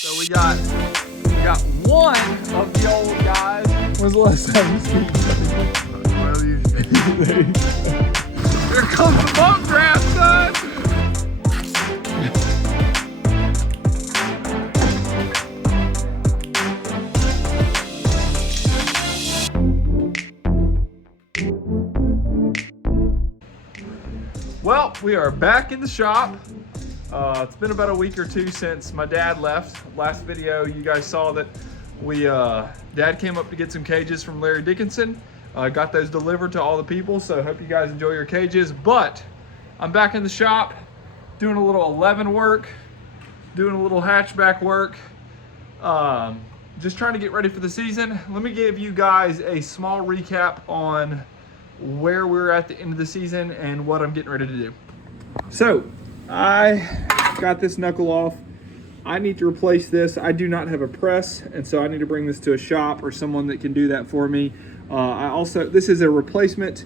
So we got one of the old guys. When's the last time you seen Here comes the bump grab, son. Well, we are back in the shop. It's been about a week or two since my dad left. Last video, you guys saw that Dad came up to get some cages from Larry Dickinson. Got those delivered to all the people, so hope you guys enjoy your cages. But I'm back in the shop doing a little 11 work, doing a little hatchback work, just trying to get ready for the season. Let me give you guys a small recap on where we're at the end of the season and what I'm getting ready to do. So I got this knuckle off. I need to replace this. I do not have a press, and so I need to bring this to a shop or someone that can do that for me. This is a replacement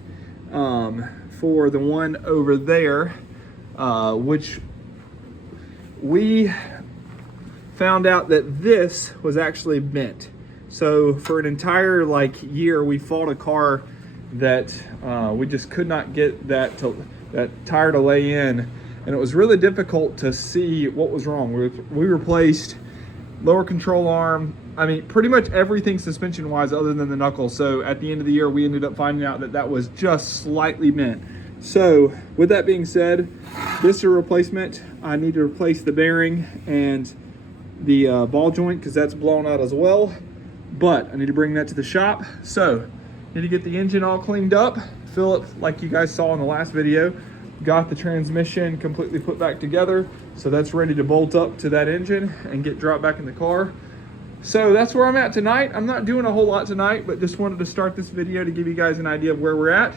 for the one over there, which we found out that this was actually bent. So for an entire year, we fought a car that we just could not get that tire to lay in, and it was really difficult to see what was wrong. We replaced lower control arm, I mean pretty much everything suspension wise other than the knuckle. So at the end of the year we ended up finding out that that was just slightly bent. So with that being said, this is a replacement. I need to replace the bearing and the ball joint because that's blown out as well, but I need to bring that to the shop. So need to get the engine all cleaned up. Philip, like you guys saw in the last video, got the transmission completely put back together. So that's ready to bolt up to that engine and get dropped back in the car. So that's where I'm at tonight. I'm not doing a whole lot tonight, but just wanted to start this video to give you guys an idea of where we're at.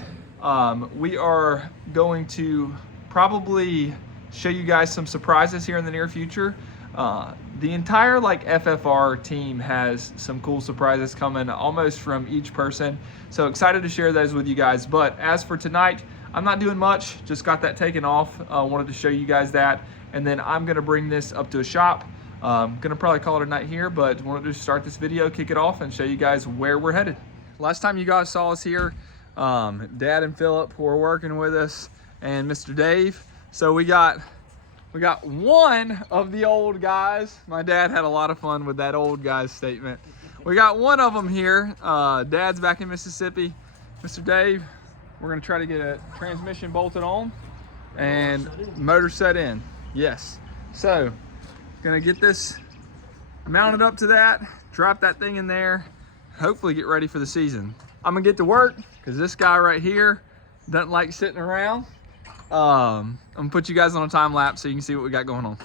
We are going to probably show you guys some surprises here in the near future. The entire FFR team has some cool surprises coming almost from each person. So excited to share those with you guys. But as for tonight, I'm not doing much, just got that taken off. Wanted to show you guys that. And then I'm gonna bring this up to a shop. Gonna probably call it a night here, but wanted to start this video, kick it off, and show you guys where we're headed. Last time you guys saw us here, Dad and Philip were working with us, and Mr. Dave. So we got one of the old guys. My dad had a lot of fun with that old guys statement. We got one of them here. Dad's back in Mississippi. Mr. Dave, we're gonna try to get a transmission bolted on and motor set in. Yes. So, gonna get this mounted up to that, drop that thing in there, hopefully get ready for the season. I'm gonna get to work because this guy right here doesn't like sitting around. I'm gonna put you guys on a time lapse so you can see what we got going on.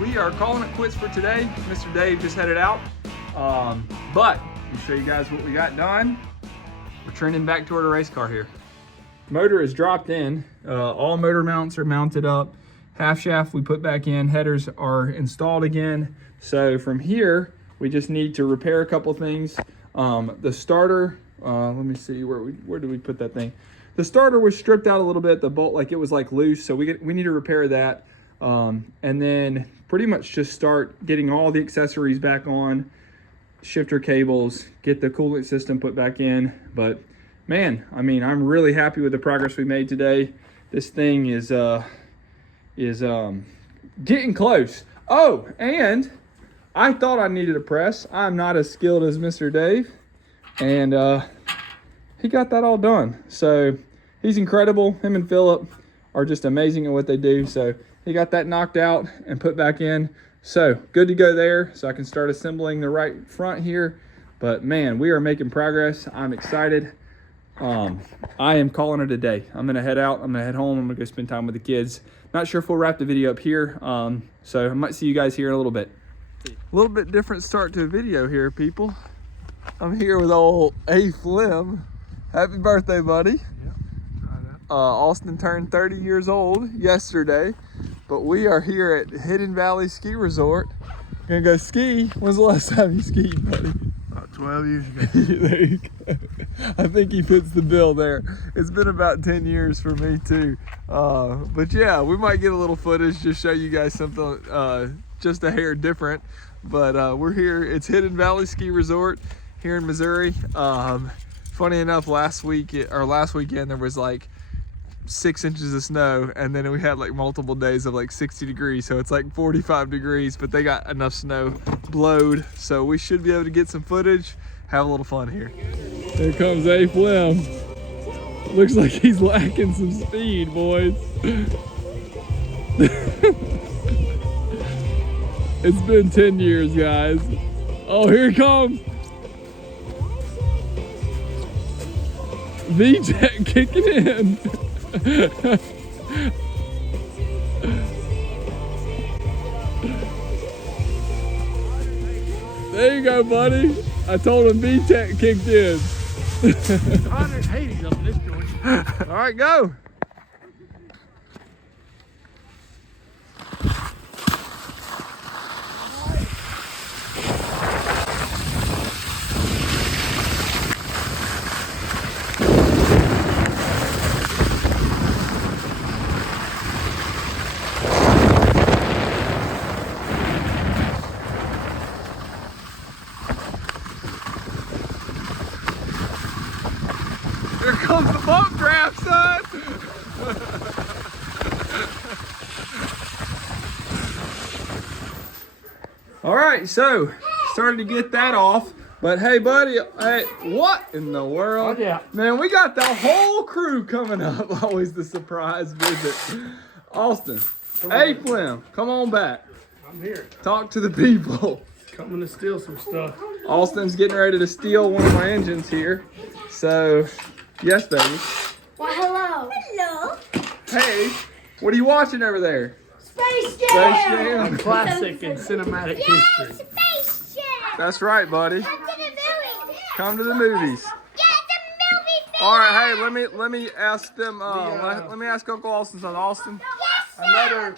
We are calling it quits for today. Mr. Dave just headed out. But to show you guys what we got done, we're trending back toward a race car here. Motor is dropped in. All motor mounts are mounted up. Half shaft we put back in. Headers are installed again. So from here, we just need to repair a couple things. The starter, let me see, where did we put that thing? The starter was stripped out a little bit. The bolt, it was loose. So we need to repair that. And then pretty much just start getting all the accessories back on, shifter cables, get the coolant system put back in. But man, I mean, I'm really happy with the progress we made today. This thing is getting close. Oh, and I thought I needed a press. I'm not as skilled as Mr. Dave. And he got that all done. So he's incredible. Him and Philip are just amazing at what they do. So he got that knocked out and put back in. So good to go there. So I can start assembling the right front here. But man, we are making progress. I'm excited. I am calling it a day. I'm gonna head out. I'm gonna head home. I'm gonna go spend time with the kids. Not sure if we'll wrap the video up here. So I might see you guys here in a little bit. A little bit different start to a video here, people. I'm here with old A-Flem. Happy birthday, buddy. Austin turned 30 years old yesterday, but we are here at Hidden Valley Ski Resort. Gonna go ski. When's the last time you skied, buddy? About 12 years ago. There you go. I think he fits the bill there. It's been about 10 years for me too. But yeah, we might get a little footage, just show you guys something just a hair different. But we're here, it's Hidden Valley Ski Resort here in Missouri. Funny enough, last weekend there was like 6 inches of snow, and then we had like multiple days of like 60 degrees, so it's like 45 degrees, but they got enough snow blowed, so we should be able to get some footage, have a little fun here. Here comes A-Flem. Looks like he's lacking some speed, boys. It's been 10 years, guys. Oh, here he comes. V-Tech kicking in. There you go, buddy. I told him V-Tech kicked in. 180 up in this joint. All right, go. Here comes the bump draft, son! All right, so started to get that off, but hey, buddy, hey, what in the world? Oh, yeah. Man, we got the whole crew coming up. Always the surprise visit. Austin, A-Flem, come on back. I'm here. Talk to the people. Coming to steal some stuff. Austin's getting ready to steal one of my engines here. So, yes, baby. Well, hello. Hello. Hey, what are you watching over there? Space Jam. Space Jam. A classic in cinematic history. Space Jam. That's right, buddy. Come to the movies. Come to the movies. Yeah, the movie film. All right, hey, let me ask them. Let me ask Uncle Austin something. Austin, Another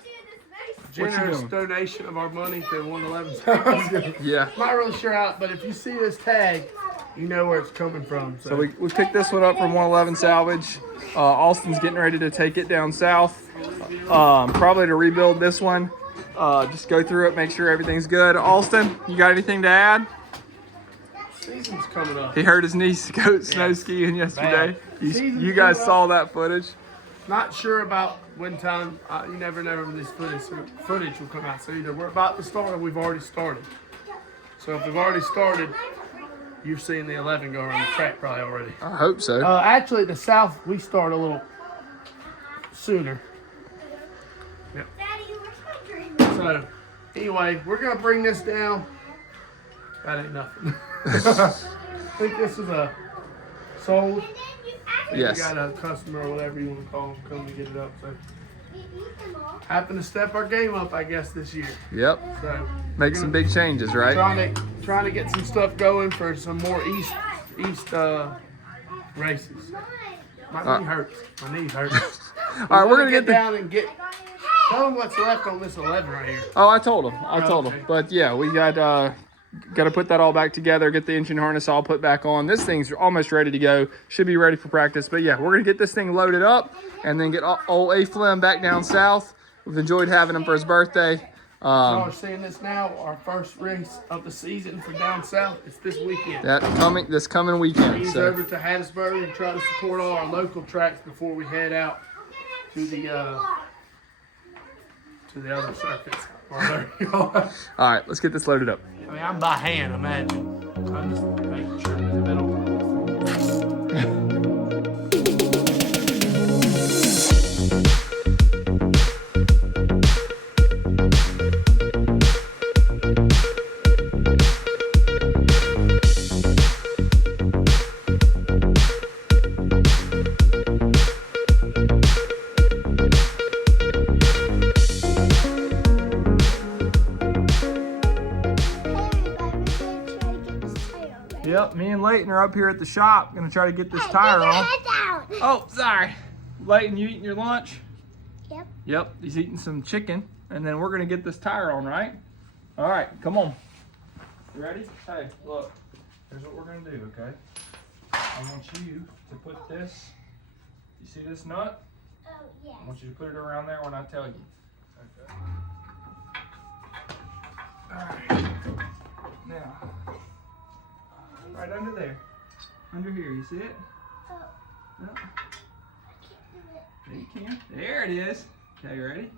you generous doing? donation of our money to 111. yeah. Not really sure how, but if you see this tag, you know where it's coming from. So we picked this one up from 111 Salvage. Austin's getting ready to take it down south, probably to rebuild this one. Just go through it, make sure everything's good. Austin, you got anything to add? Season's coming up. He hurt his niece go snow skiing yesterday. Season's You guys coming saw up. that footage. Not sure about when time. You never know when this footage will come out. So either we're about to start or we've already started. So if we've already started, you've seen the 11 go around the track probably already. I hope so. Actually, the south we start a little sooner. Yep. So anyway, we're gonna bring this down. That ain't nothing. I think this is a sold. Yes. You got a customer or whatever you want to call them come to get it up. So having to step our game up, I guess, this year. Yep. So Make some big changes, right? trying to get some stuff going for some more east races. My knee hurts. My knees hurt. All right, we're gonna get down and get. Tell them what's left on this 11 right here. Oh, I told him. I told him. Okay. But yeah, we got to put that all back together, get the engine harness all put back on. This thing's almost ready to go. Should be ready for practice. But yeah, we're going to get this thing loaded up and then get old A-Flem back down south. We've enjoyed having him for his birthday. Y'all are seeing this now. Our first race of the season for down south. It's this weekend. This coming weekend. He's So over to Hattiesburg and try to support all our local tracks before we head out to the other circuits. Well, there you go. All right, let's get this loaded up. I mean, I'm by hand, imagine. I'm just making sure I'm in the middle. Yep, me and Leighton are up here at the shop. Gonna try to get this tire Get your on. head down. Oh, sorry. Leighton, you eating your lunch? Yep. Yep, he's eating some chicken. And then we're gonna get this tire on, right? All right, come on. You ready? Hey, look. Here's what we're gonna do, okay? I want you to put this, you see this nut? Oh, yes. I want you to put it around there when I tell you. Okay. All right. Now, right under there. Under here, you see it? Oh, Yep. I can't do it. There you can. There it is. Okay, you ready?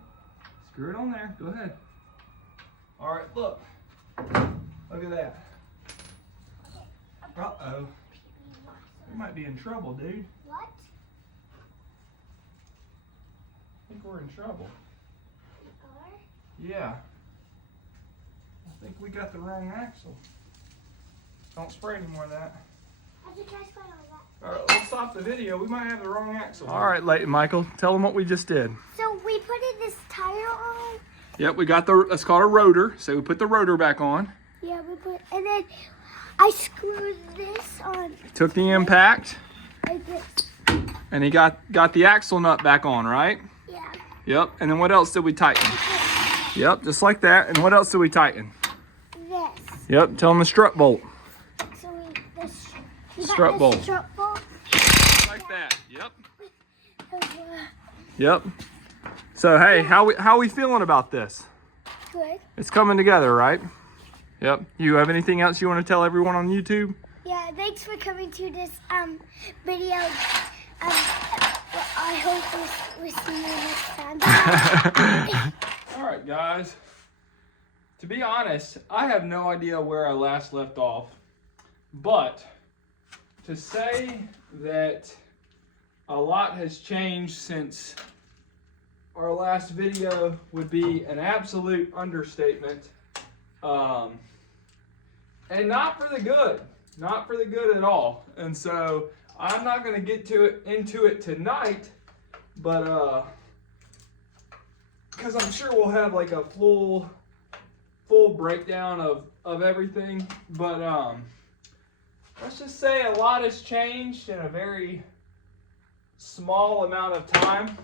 Screw it on there. Go ahead. All right, look. Look at that. Uh-oh. You might be in trouble, dude. What? I think we're in trouble. Or? Yeah. I think we got the wrong axle. Don't spray any more of that. I have to try spray all that. All right, let's stop the video. We might have the wrong axle. All right, Leighton, Michael, tell them what we just did. So we put this tire on. Yep, we got the, that's called a rotor. So we put the rotor back on. Yeah, we put, and then I screwed this on Took the impact, like this. and he got the axle nut back on, right? Yeah. Yep, and then what else did we tighten? Yep, just like that. And what else did we tighten? This. Yep, tell them the strut bolt. So we got Strut this bolt. strut bolt. Like that, yep. Uh, Yep. So, hey, how we feeling about this? Good. It's coming together, right? Yep. You have anything else you want to tell everyone on YouTube? Yeah, thanks for coming to this video. I hope we'll see you next time. All right, guys. To be honest, I have no idea where I last left off, but to say that a lot has changed since our last video would be an absolute understatement, and not for the good. Not for the good at all. And so I'm not going to get into it tonight, but because I'm sure we'll have like a full breakdown of everything. But let's just say a lot has changed in a very small amount of time,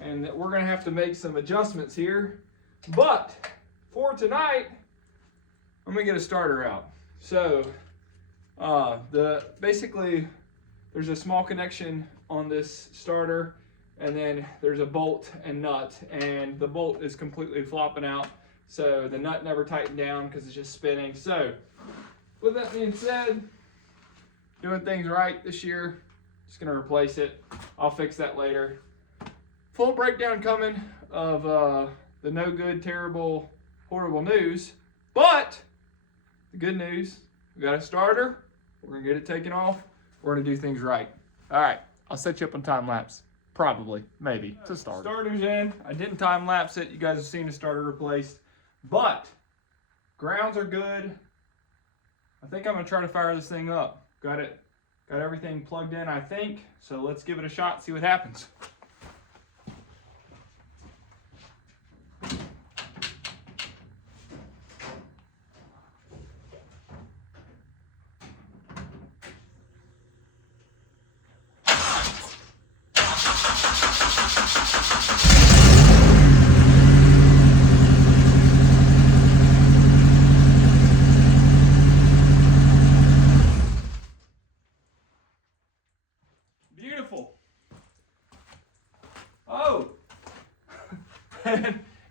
and that we're going to have to make some adjustments here. But for tonight, I'm going to get a starter out. So basically there's a small connection on this starter, and then there's a bolt and nut, and the bolt is completely flopping out, so the nut never tightened down because it's just spinning. So with that being said, doing things right this year, just gonna replace it. I'll fix that later. Full breakdown coming of the no good, terrible, horrible news, but the good news, we got a starter. We're gonna get it taken off. We're gonna do things right. All right, I'll set you up on time lapse. Probably, maybe, to start. Starter's in. I didn't time lapse it. You guys have seen the starter replaced, but grounds are good. I think I'm gonna try to fire this thing up. Got everything plugged in, I think. So let's give it a shot, see what happens. Beautiful. Oh,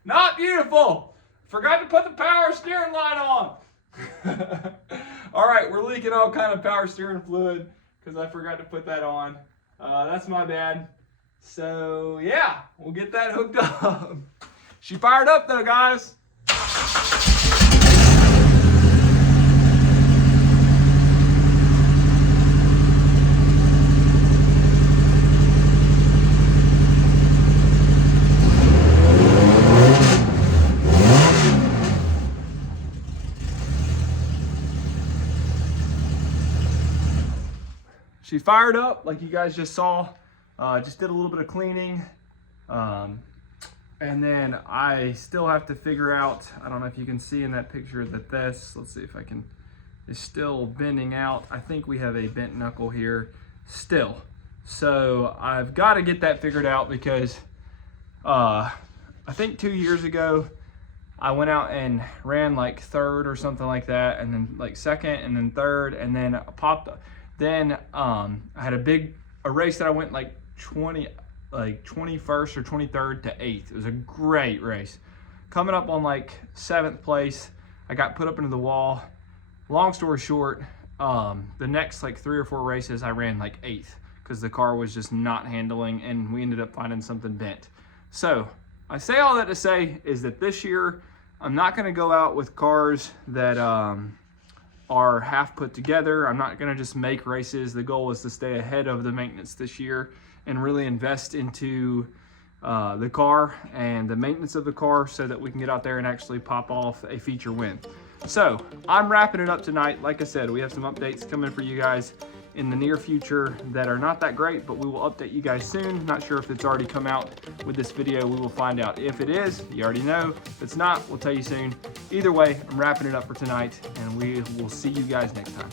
not beautiful. Forgot to put the power steering light on. All right, we're leaking all kind of power steering fluid because I forgot to put that on. That's my bad. So yeah, we'll get that hooked up. She fired up though, guys. She fired up like you guys just saw. Just did a little bit of cleaning. And then I still have to figure out, I don't know if you can see in that picture that this, let's see if I can, is still bending out. I think we have a bent knuckle here still. So I've got to get that figured out because I think 2 years ago, I went out and ran like third or something like that, and then like second, and then third, and then popped. Then I had a race that I went like 21st or 23rd to 8th. It was a great race. Coming up on like 7th place, I got put up into the wall. Long story short, the next like 3 or 4 races I ran like 8th because the car was just not handling, and we ended up finding something bent. So I say all that to say is that this year I'm not going to go out with cars that are half put together. I'm not gonna just make races. The goal is to stay ahead of the maintenance this year and really invest into the car and the maintenance of the car so that we can get out there and actually pop off a feature win. So I'm wrapping it up tonight. Like I said, we have some updates coming for you guys in the near future that are not that great, but we will update you guys soon. Not sure if it's already come out with this video. We will find out. If it is, you already know. If it's not, we'll tell you soon. Either way, I'm wrapping it up for tonight, and we will see you guys next time.